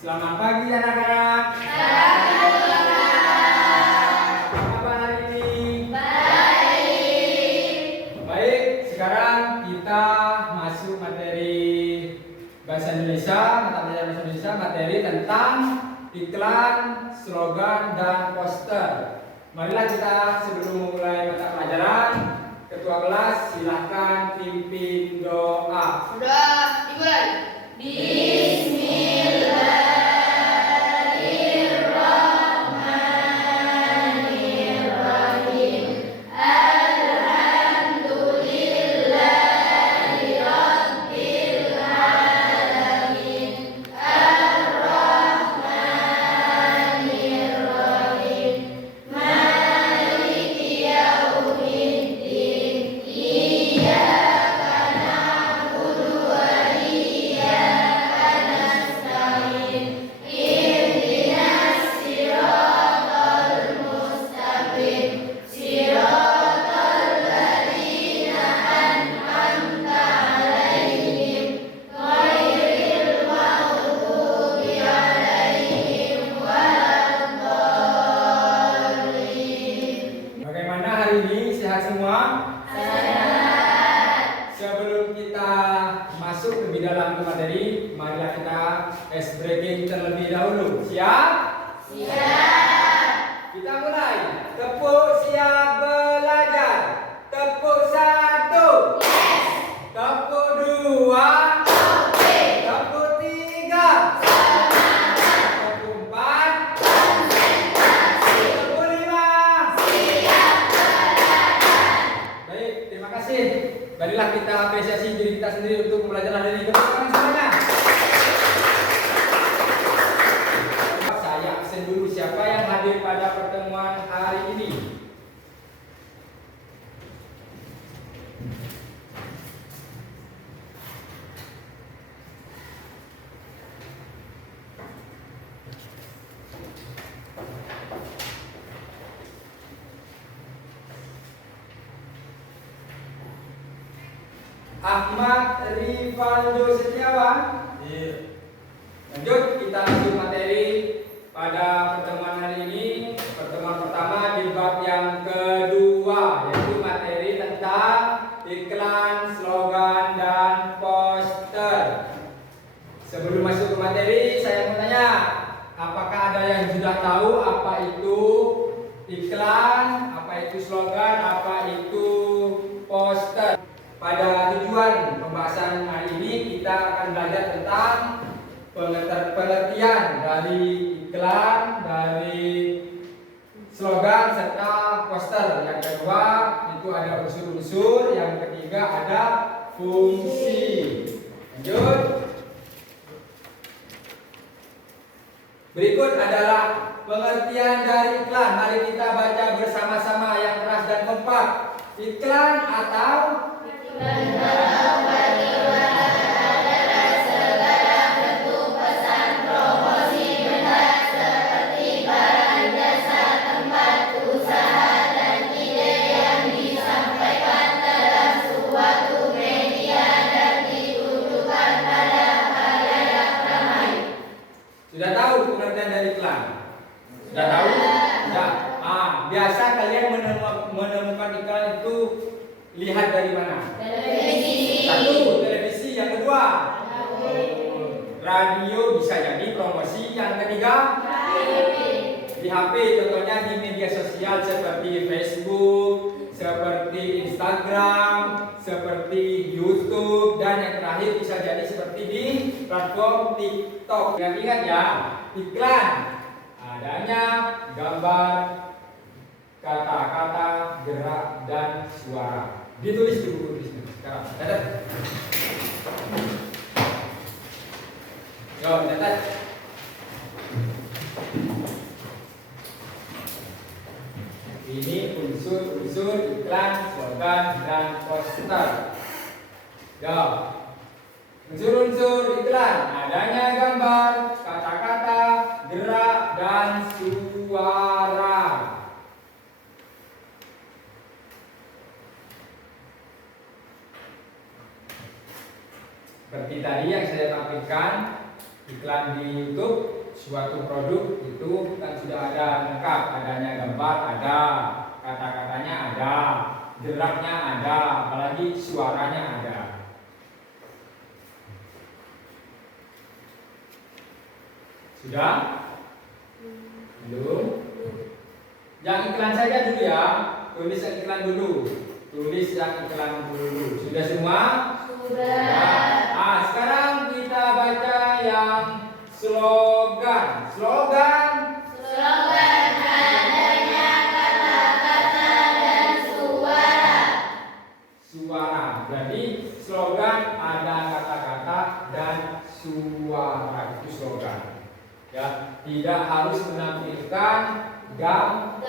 Selamat pagi anak-anak. Apa kabar hari ini? Baik, sekarang kita masuk materi Bahasa Indonesia, mata pelajaran Bahasa Indonesia, materi tentang iklan, slogan, dan poster. Marilah kita sebelum memulai mata pelajaran, ketua kelas silahkan pimpin doa. Sudah dimulai. Bagaimana hari ini? Sehat semua? Sebelum kita masuk lebih dalam ke materi, marilah kita ice breaking terlebih dahulu. Siap? Kita mulai. Tepuk siap belajar. Tepuk 1. Tepuk 2. Tepuk 3. Tepuk 4. Tepuk 5. Baik, terima kasih. Marilah kita apresiasi diri kita sendiri untuk pembelajaran hari ini. Tepuk tangan semuanya. Saya absen dulu. Siapa yang hadir pada pertemuan hari ini? Ahmad Rivaldo Setiawan. Lanjut, kita lanjut materi pada pertemuan hari ini. Pertemuan pertama di bab yang kedua, yaitu materi tentang iklan, slogan, dan poster. Sebelum masuk ke materi, saya mau tanya, apakah ada yang sudah tahu apa itu iklan, apa itu slogan, apa itu poster? Pada tujuan pembahasan hari ini kita akan belajar tentang pengertian dari iklan, dari slogan serta poster. Yang kedua itu ada unsur-unsur, yang ketiga ada fungsi. Lanjut. Berikut adalah pengertian dari iklan. Mari kita baca bersama-sama yang keras dan kompak. Iklan atau sudah tahu pengertian dari iklan? Sudah tahu? Sudah. Biasa kalian menemukan iklan itu lihat dari mana? Televisi. Satu, televisi. Yang kedua, radio, bisa jadi promosi. Yang ketiga, di HP. Contohnya di media sosial seperti Facebook, seperti Instagram, seperti YouTube, dan yang terakhir bisa jadi seperti di platform TikTok. Ingat ya, iklan adanya gambar, kata-kata, gerak, dan suara. Ditulis di buku tulisnya. Sekarang, catat. Yo, catat. Ini unsur-unsur iklan, slogan, dan poster. Yo, unsur-unsur iklan adanya gambar, kata-kata, gerak, dan suara. Seperti tadi yang saya tampilkan, iklan di YouTube suatu produk itu kan sudah ada lengkap, adanya gambar ada, kata-katanya ada, geraknya ada, apalagi suaranya ada. Sudah? Belum? Yang iklan saja dulu ya. Tulis yang iklan dulu. Tulis yang iklan dulu. Sudah semua? Sudah. Ah, sekarang kita baca yang slogan. Slogan. Slogan adanya kata-kata dan suara. Suara. Berarti slogan ada kata-kata dan suara. Itu slogan. Ya, tidak harus menampilkan gambar.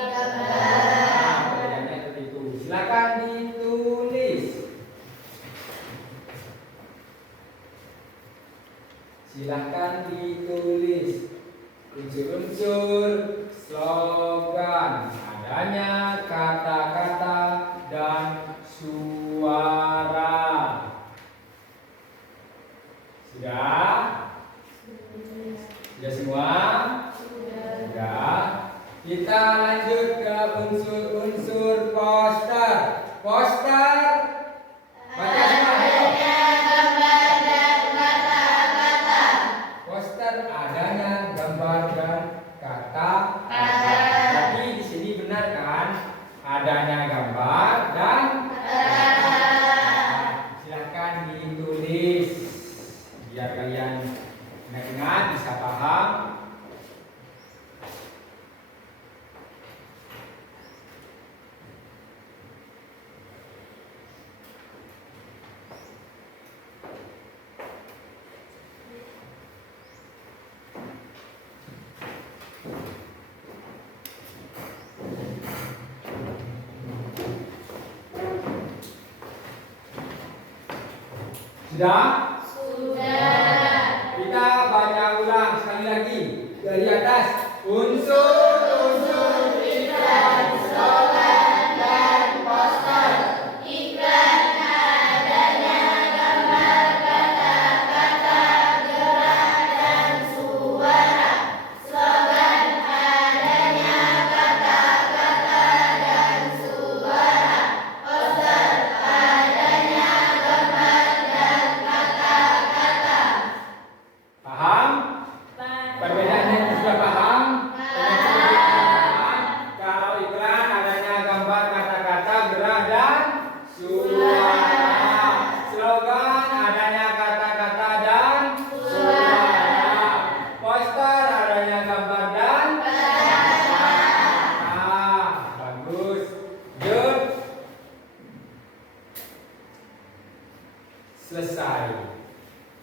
Pertanyaannya seperti itu. Silakan ditulis. Silakan ditulis unsur-unsur slogan adanya kata-kata dan suara. Sudah? Sudah semua? Sudah. Kita lanjut ke unsur-unsur poster. Poster. Baca semua. Adanya gambar dan kata-kata. Poster adanya gambar dan kata-kata. Tapi di sini benar kan? Adanya gambar dan kata-kata. Silakan ditulis biar kalian ingat bisa paham. Sudah? Sudah. Kita baca ulang sekali lagi dari atas. Unsur-unsur Iklan, slogan, dan poster. Iklan adanya gambar, kata-kata, gerak, dan suara. Slogan adanya kata-kata dan suara. Poster adanya gambar dan kata-kata. Paham? Perbedaannya sudah paham? Kalau iklan adanya gambar, kata-kata, gerak dan suara. Slogan adanya kata-kata dan suara. Poster adanya gambar dan kata-kata. Bagus. Lanjut. Selesai.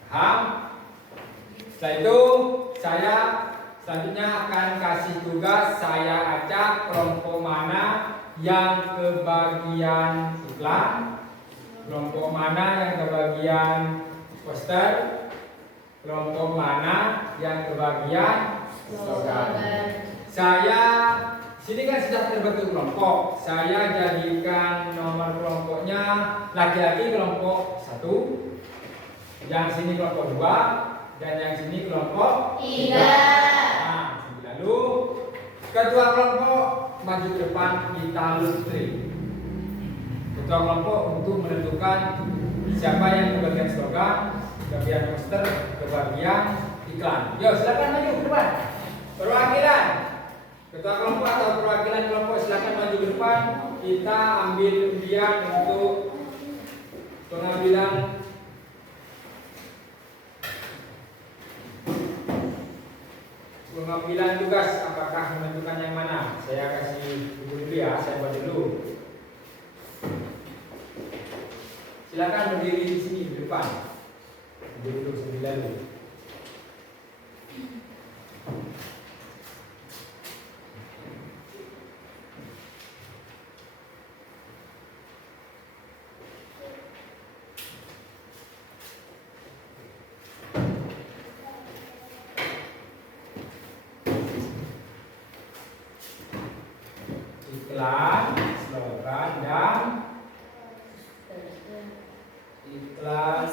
Paham? Setelah itu saya selanjutnya akan kasih tugas, saya acak kelompok mana yang kebagian iklan, kelompok mana yang kebagian poster, kelompok mana yang kebagian slogan. Saya sini kan sudah terbentuk kelompok. Saya jadikan nomor kelompoknya laki-laki kelompok 1, yang sini kelompok 2, dan yang sini kelompok 3. Nah, lalu ketua kelompok maju ke depan, kita lustri. Ketua kelompok untuk menentukan siapa yang kebagian slogan, kebagian poster, kebagian iklan. Yo, silakan maju ke depan. Perwakilan ketua kelompok atau perwakilan kelompok silakan maju ke depan. Kita ambil undian untuk pengambilan tugas, apakah menentukan yang mana. Saya kasih dulu ya, saya buat dulu. Silakan berdiri di sini di depan. Duduk dulu. Iklan, slogan, dan iklan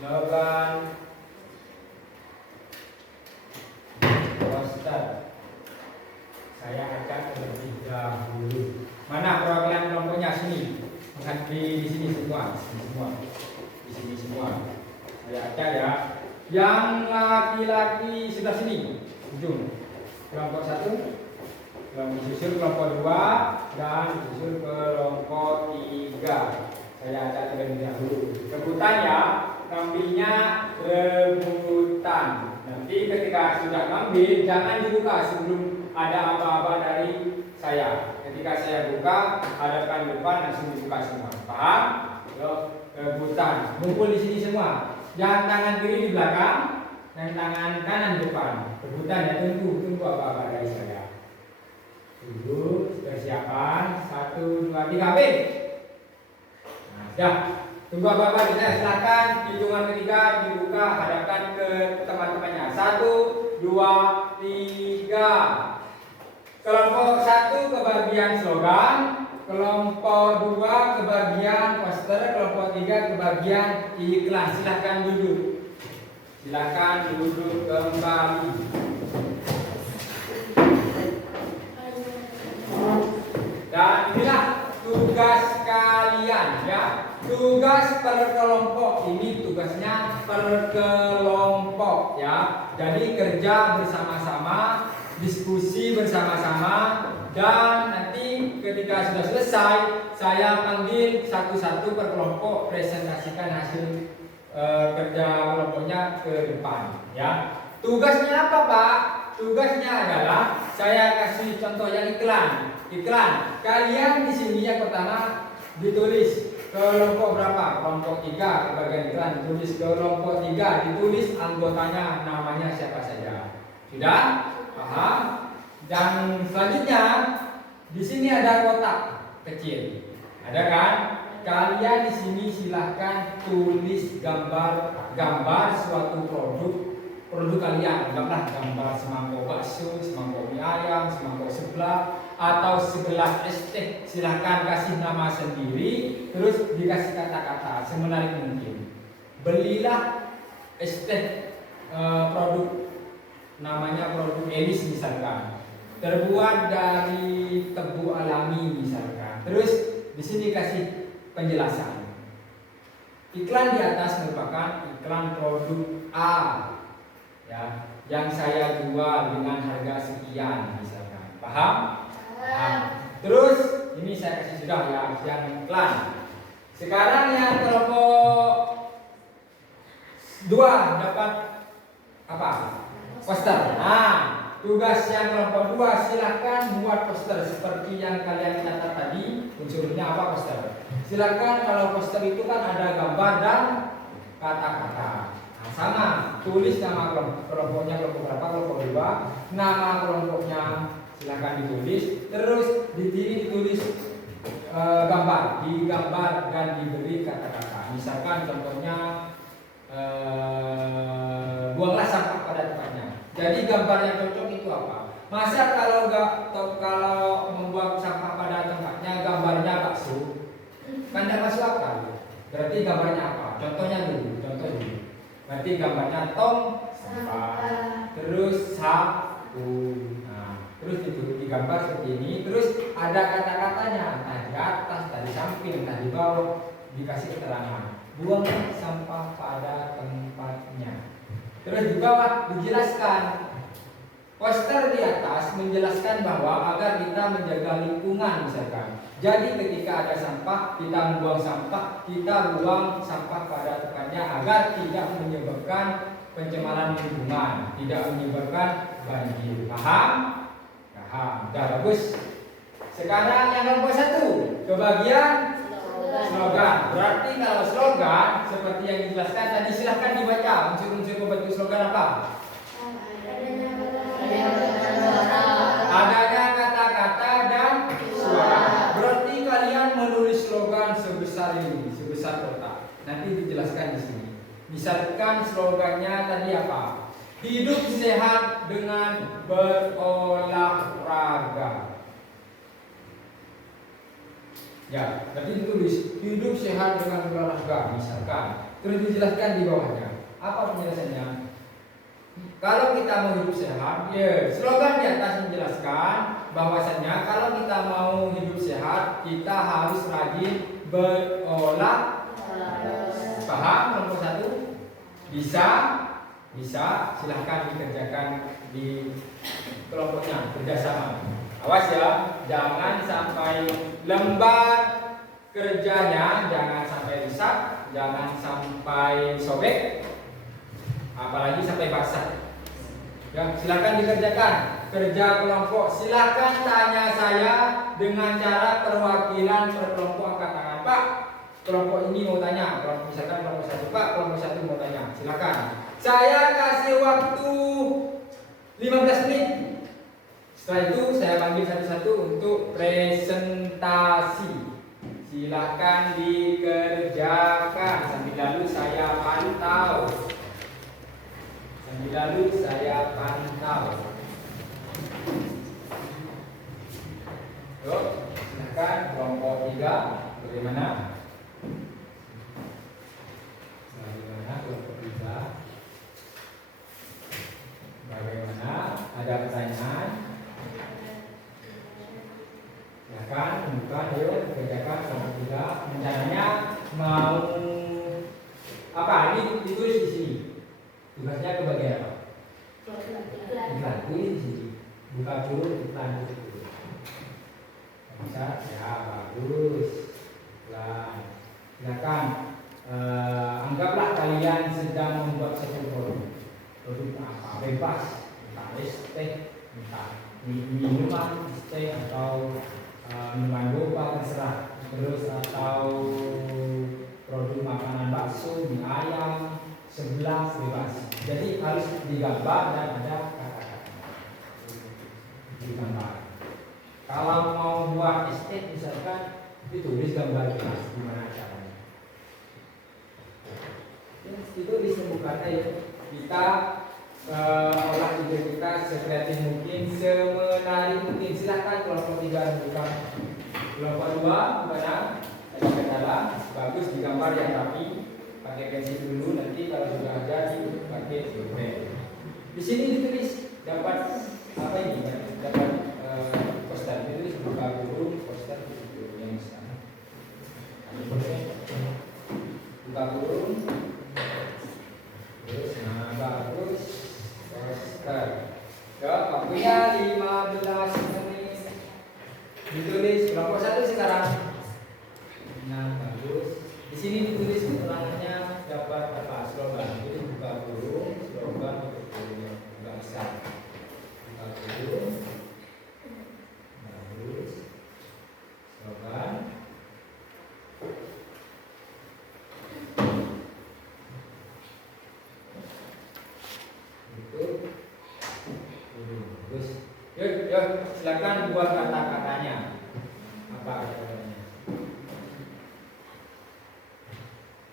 slogan, poster. Saya akan terlebih dahulu. Mana perwakilan kelompoknya? Sini. Di sini semua. Di sini semua. Saya acak ya. Yang laki-laki sebelah sini, ujung. Kelompok 1, kelompok disusul kelompok 2, dan disusul kelompok 3. Saya acak terlebih dahulu. Rebutan ya, ngambilnya rebutan. Nanti ketika sudah ngambil, jangan dibuka sebelum ada aba-aba dari saya. Ketika saya buka, hadapkan depan, langsung dibuka semua. Paham? Rebutan. Ngumpul di sini semua. Yang tangan kiri di belakang, yang tangan kanan di depan. Rebutan ya, tunggu apa-apa dari saya. Tunggu, persiapan. 1, 2, 3, habis. Nah, sudah. Tunggu apa-apa dari saya. Silakan hitungan ketiga dibuka, hadapkan ke teman-temannya. 1, 2, 3. Kelompok 1 ke bagian slogan, kelompok 2 ke bagian poster, kelompok 3 ke bagian iklan. Silahkan duduk. Silahkan duduk kembali. Dan inilah tugas kalian ya. Tugas per kelompok ini tugasnya per kelompok ya. Jadi kerja bersama-sama, diskusi bersama-sama, dan nanti ketika sudah selesai saya panggil satu-satu per kelompok presentasikan hasil kerja kelompoknya ke depan ya. Tugasnya apa Pak? Tugasnya adalah saya kasih contoh yang iklan. Iklan. Kalian di sini yang pertama ditulis kelompok berapa? Kelompok 3 ke bagian iklan ditulis kelompok 3, ditulis anggotanya, namanya siapa saja. Sudah? Paham? Dan selanjutnya di sini ada kotak kecil. Ada kan? Kalian di sini silahkan tulis gambar suatu produk kalian. Anggaplah gambar semangkuk bakso, semangkuk mie ayam, semangkuk sebelah, atau segelas es teh. Silahkan kasih nama sendiri, terus dikasih kata-kata semenarik mungkin. Belilah es teh produk, namanya produk Elis misalkan, terbuat dari tebu alami misalkan. Terus di sini kasih penjelasan. Iklan di atas merupakan iklan produk A ya, yang saya jual dengan harga sekian misalkan. Paham? Paham. Terus ini saya kasih sudah ya yang iklan. Sekarang yang kelompok 2 dapat apa? Poster. Nah, tugas yang kelompok 2 silahkan buat poster seperti yang kalian catat tadi. Unsurnya apa poster? Silahkan, kalau poster itu kan ada gambar dan kata-kata. Nah, sama, tulis nama kelompoknya, kelompok berapa, kelompok 2, nama kelompoknya silahkan ditulis. Terus di sini ditulis gambar, digambar dan diberi kata-kata. Misalkan contohnya buanglah sampah pada tempatnya. Jadi gambar yang cocok itu apa? Masa kalau membuang sampah pada tempatnya gambarnya bakso, kan tidak masuk akal. Berarti gambarnya apa? Contoh dulu. Berarti gambarnya tong sampah, terus sapu. Nah, terus itu digambar seperti ini. Terus ada kata-katanya, entah di atas, entah di samping, entah di bawah, dikasih keterangan. Buanglah sampah pada tempatnya. Terus di bawah dijelaskan. Poster di atas menjelaskan bahwa agar kita menjaga lingkungan misalkan. Jadi ketika ada sampah, kita membuang sampah, kita buang sampah pada tempatnya agar tidak menyebabkan pencemaran lingkungan, tidak menyebabkan banjir. Paham? Paham. Dah bagus. Sekarang yang nomor 1, kebagian slogan. Berarti kalau slogan seperti yang dijelaskan tadi, silahkan dibaca unsur-unsur pembentuk slogan apa? Adanya kata-kata dan suara. Berarti kalian menulis slogan sebesar ini, sebesar kotak. Nanti dijelaskan di sini. Misalkan slogannya tadi apa? Hidup sehat dengan berolahraga. Ya, berarti ditulis hidup sehat dengan berolahraga misalkan. Terus dijelaskan di bawahnya. Apa penjelasannya? Kalau kita mau hidup sehat, ya slogan di atas menjelaskan bahwasannya kalau kita mau hidup sehat, kita harus rajin berolah. Paham nomor 1? Bisa, silahkan dikerjakan di kelompoknya kerjasama. Awas ya, jangan sampai lembar kerjanya jangan sampai rusak, jangan sampai sobek, apalagi sampai basah. Ya, silakan dikerjakan kerja kelompok. Silakan tanya saya dengan cara perwakilan per kelompok, angkat tangan. Pak, kelompok ini mau tanya. Misalkan kelompok 1, Pak, kelompok 1 mau tanya. Silakan. Saya kasih waktu 15 menit. Setelah itu saya panggil satu-satu untuk presentasi. Silakan dikerjakan. Sambil lalu saya pantau. Yuk, silakan kelompok 3. Bagaimana kelompok 3? Bagaimana? Ada pertanyaan? Silakan membuka, yuk kerjakan kelompok 3. Rencananya mau apa? Ini ditulis di sini. Tugasnya ke bagian apa? Iklan. Tulis di sini. Buka dulu iklan itu. Bisa? Ya, bagus. Iklan. Silakan. Anggaplah kalian sedang membuat satu produk apa? Bebas. Entah es teh, entah minuman es teh atau minuman boba, terserah. Terus atau produk makanan bakso, mie ayam, sebelah bebas. Jadi harus digambar dan ada kata-kata digambar. Kalau mau buat estet misalkan ditulis gambar jelas gimana caranya. Itu disebutkan ayo kita olah ide kita sekreatif mungkin, semenarik mungkin. Silakan kelompok 3 buka. Kelompok 2 bukan ada kendala, bagus digambar yang rapi. Pakai pensil dulu, nanti kalau sudah ada dipakai pulpen. Di sini ditulis dapat apa ini? Dapat poster. Ditulis buka guru poster yang sana. Buka guru. Terus bagus poster. Ya, waktunya 15 menit. Ditulis kelompok 1 sekarang. Nah, bagus. Di sini ditulis keterangannya dapat apa slogan. Jadi buka burung, slogan untuk burung bangsa. Buka burung, bagus, slogan. Itu burung. Terus, yuk, silakan buat kata-katanya. Apa kata-katanya?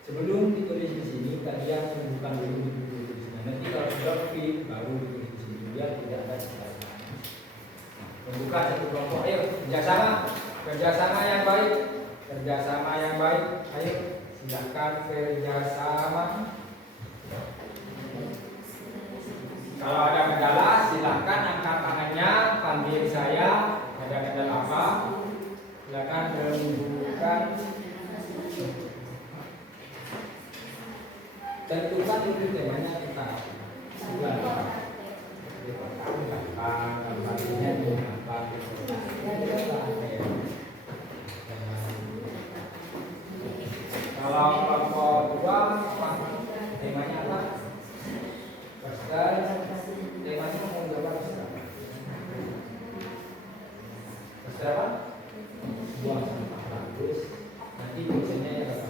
Sebelum ditulis di sini, kalian bukan dulu ditulis di sini. Nanti kalau sudah fit, baru ditulis di sini. Biar tidak ada kesalahan. Membuka satu kelompok, ayo kerjasama yang baik, ayo silakan kerjasama. Kalau ada kendala, silakan angkat tangannya, panggil saya. Ada kendala apa? Silakan menunjukkan. Tentukan itu temanya kita bukan gambarnya itu apa kalau kelompok 2 temanya apa? Poster. Temanya mau gambar poster apa? Buang sampah bagus. Nanti tulisannya yang apa?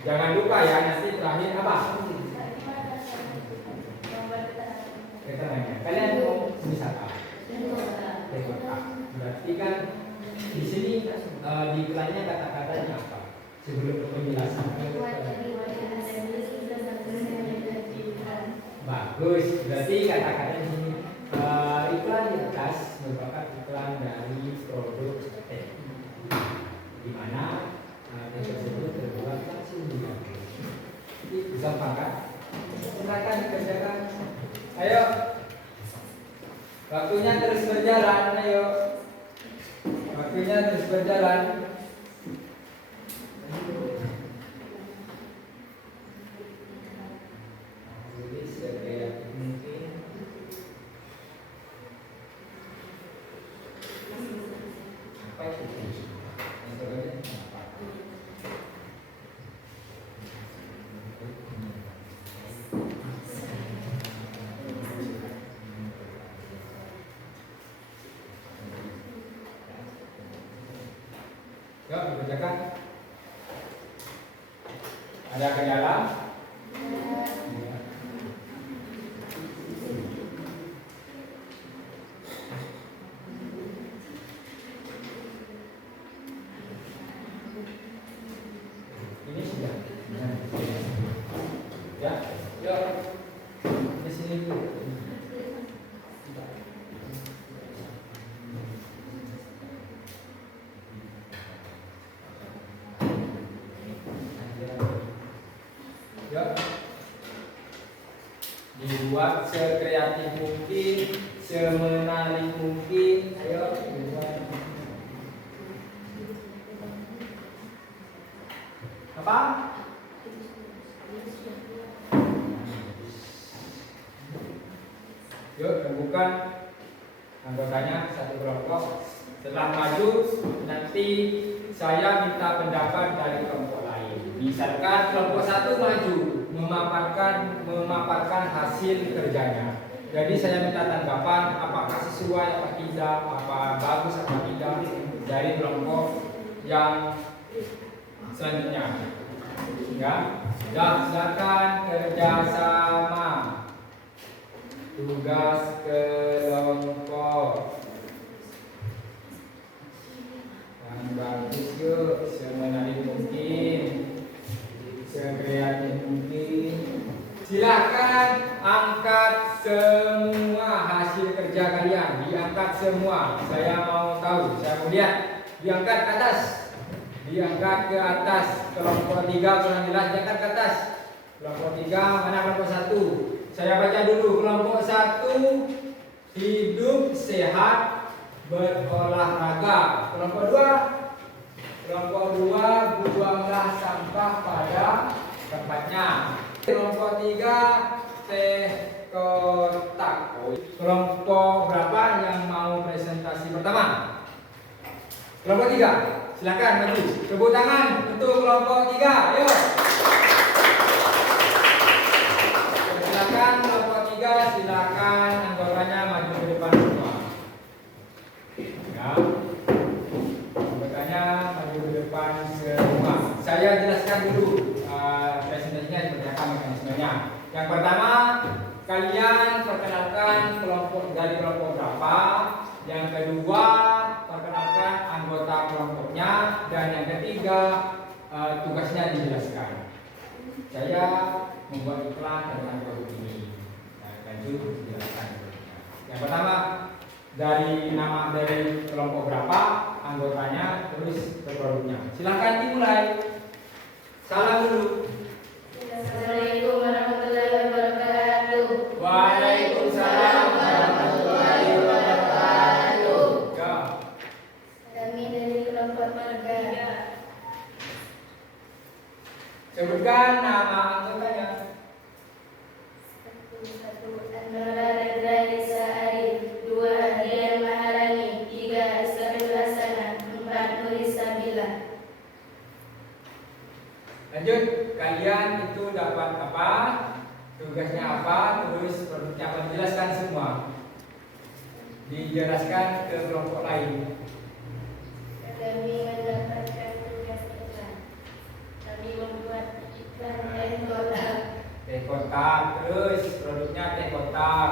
Jangan lupa ya, nanti terakhir apa? Keterangannya. Kalian mau wisata? Berarti kan di sini di iklannya kata-katanya apa? Sebelum penjelasan. Bagus. Bagus. Berarti kata-kata di sini iklan di atas merupakan iklan dari produk teh, di mana teh tersebut terbuat langsung di pabrik. Bisa pangkat? Silakan dikerjakan. Ayo. Waktunya terus berjalan. Ayo. Waktunya terus berjalan. Yuk, dikerjakan. Ada kendala? Ini sudah. Ya, yuk. Di sini dulu. Yuk. Dibuat sekreatif mungkin, semenarik mungkin. Ayo, dibuat. Apa? Yuk, temukan anggotanya satu kelompok. Setelah maju, nanti saya minta pendapat dari kelompok lain. Misalkan kelompok satu maju memaparkan hasil kerjanya. Jadi saya minta tanggapan apakah sesuai apa tidak, apa bagus apa tidak dari kelompok yang selanjutnya. Ya, silakan kerjasama. Tugas kelompok. Yang bagus yuk, semenarik mungkin, sekreatif mungkin. Silakan angkat semua hasil kerja kalian, diangkat semua. Saya mau tahu, saya mau lihat. Diangkat ke atas, diangkat ke atas. Kelompok 3 kurang jelas, diangkat ke atas. Kelompok 3 mana kelompok 1? Saya baca dulu. Kelompok 1 hidup sehat berolahraga. Kelompok 2 buanglah sampah pada tempatnya. Kelompok 3 teh kotak. Kelompok berapa yang mau presentasi pertama? Kelompok 3. Silakan maju. Tepuk tangan untuk kelompok 3. Yuk. Silakan kelompok 3, silakan anggotanya maju ke depan semua. Ya. Anggotanya maju ke depan semua. Saya jelaskan dulu presentasinya seperti apa mekanismenya. Yang pertama, kalian perkenalkan kelompok dari kelompok berapa. Yang kedua, perkenalkan anggota kelompoknya. Dan yang ketiga, tugasnya dijelaskan. Saya membuat iklan tentang produk ini. Lanjut dijelaskan. Yang pertama, dari nama dari kelompok berapa, anggotanya, tulis ke produknya. Silahkan dimulai. Salam dulu. Assalamualaikum warahmatullahi wabarakatuh. Waalaikumsalam warahmatullahi wabarakatuh. Ya. Kami dari kelompok marga. Sebutkan nama anggotanya. 1 Anwar Redra Desa Arif, 2 Dian Maharani, 3 Asrarul Hasanah, 4 Nurisa Bila. Lanjut, kalian itu dapat apa? Tugasnya apa? Terus produknya apa? Jelaskan semua. Dijelaskan ke kelompok lain. Kami mendapatkan tugas iklan. Kami membuat iklan teh kotak. Teh kotak, terus produknya teh kotak.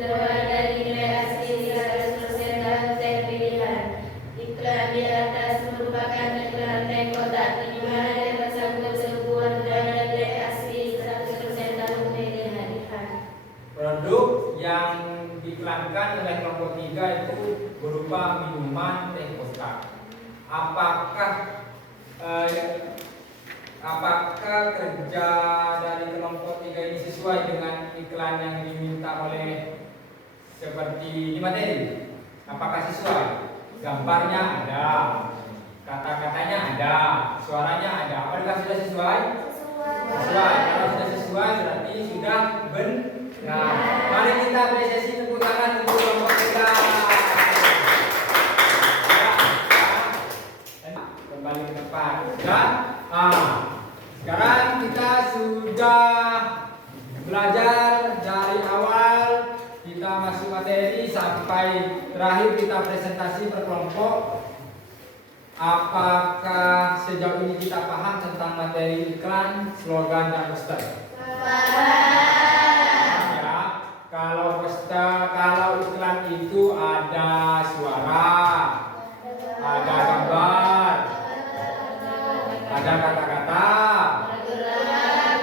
Terbuat dari nilai asli 100% dan teh pilihan. Iklan di atas merupakan iklan teh kotak di mana tersangkut sebuah dan teh asli 100% tahun pilihan. apakah kerja dari kelompok 3 ini sesuai dengan iklan yang diminta oleh seperti di materi? Apakah sesuai? Gambarnya ada, kata-katanya ada, suaranya ada. Apakah sudah sesuai? Sesuai. Kalau sudah sesuai berarti sudah benar. Mari kita apresiasi tepuk tangan untuk kelompok kita. Kembali ke tempat. Ya. Sekarang kita sudah belajar dari awal kita masuk materi sampai terakhir kita presentasi per kelompok. Apakah sejauh ini kita paham tentang materi iklan, slogan, dan poster? Ya, kalau iklan itu ada suara, ada gambar, ada kata-kata, ada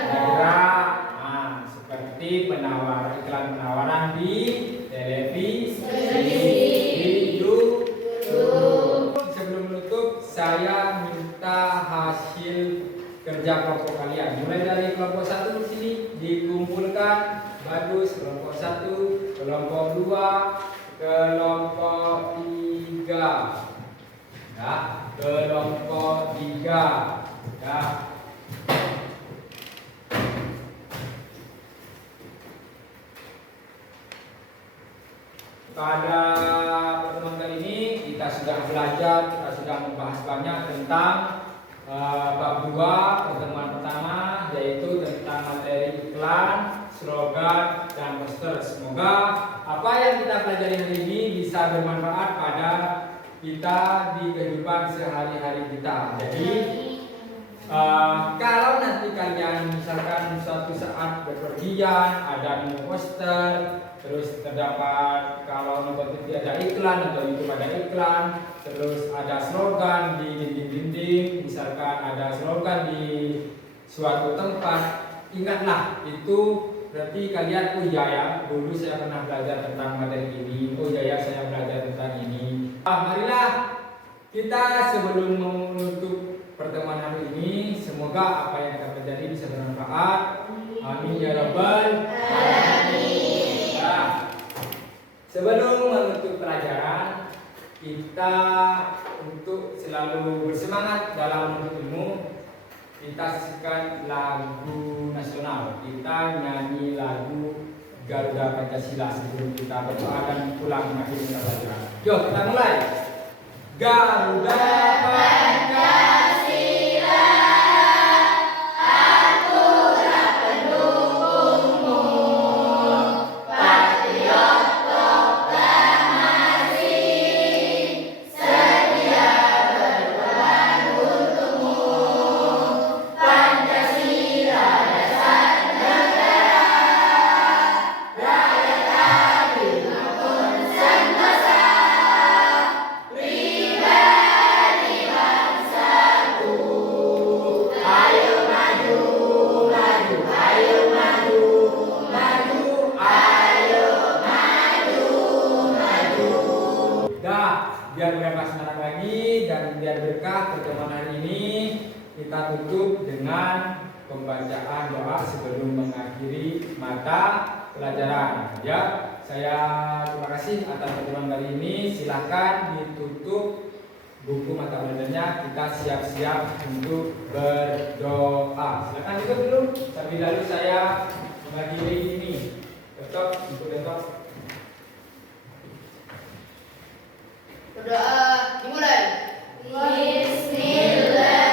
gerak. Seperti iklan penawaran di televisi, di YouTube. Sebelum menutup, saya minta hasil kerja kelompok kalian. Mulai dari kelompok 1 di sini dikumpulkan. Bagus, kelompok 1, kelompok 2, kelompok 3. Ya, kelompok 3. Ya. Pada pertemuan kali ini kita sudah belajar, kita sudah membahas banyak tentang bab 2 pertemuan pertama, yaitu tentang materi iklan, slogan, dan poster. Semoga apa yang kita pelajari hari ini bisa bermanfaat pada kita di kehidupan sehari-hari kita. Jadi kalau nanti kalian misalkan suatu saat bepergian ada nemu poster, terus terdapat kalau nonton TV ada iklan atau YouTube ada iklan, terus ada slogan di dinding-dinding, misalkan ada slogan di suatu tempat, ingatlah itu berarti kalian, oh iya ya, dulu saya pernah belajar tentang materi ini, oh iya ya, saya belajar tentang ini. Marilah kita sebelum menutup pertemuan hari ini, semoga apa yang kita pelajari bisa bermanfaat. Amin ya rabbal alamin. Nah, sebelum menutup pelajaran, kita untuk selalu bersemangat dalam menuntut ilmu, kita saksikan lagu nasional. Kita nyanyi lagu Garuda Pancasila sebelum kita berdoa dan pulang mengakhiri pelajaran. Yuk kita mulai. Garuda Pancasila. Biar bebas semangat lagi dan biar berkah pertemuan hari ini, kita tutup dengan pembacaan doa sebelum mengakhiri mata pelajaran. Ya, saya terima kasih atas pertemuan kali ini. Silahkan ditutup buku mata pelajarannya. Kita siap-siap untuk berdoa. Silahkan tutup dulu. Sambil lalu saya mengakhiri ini. Besok untuk besok. Berdoa dimulai. Bismillah.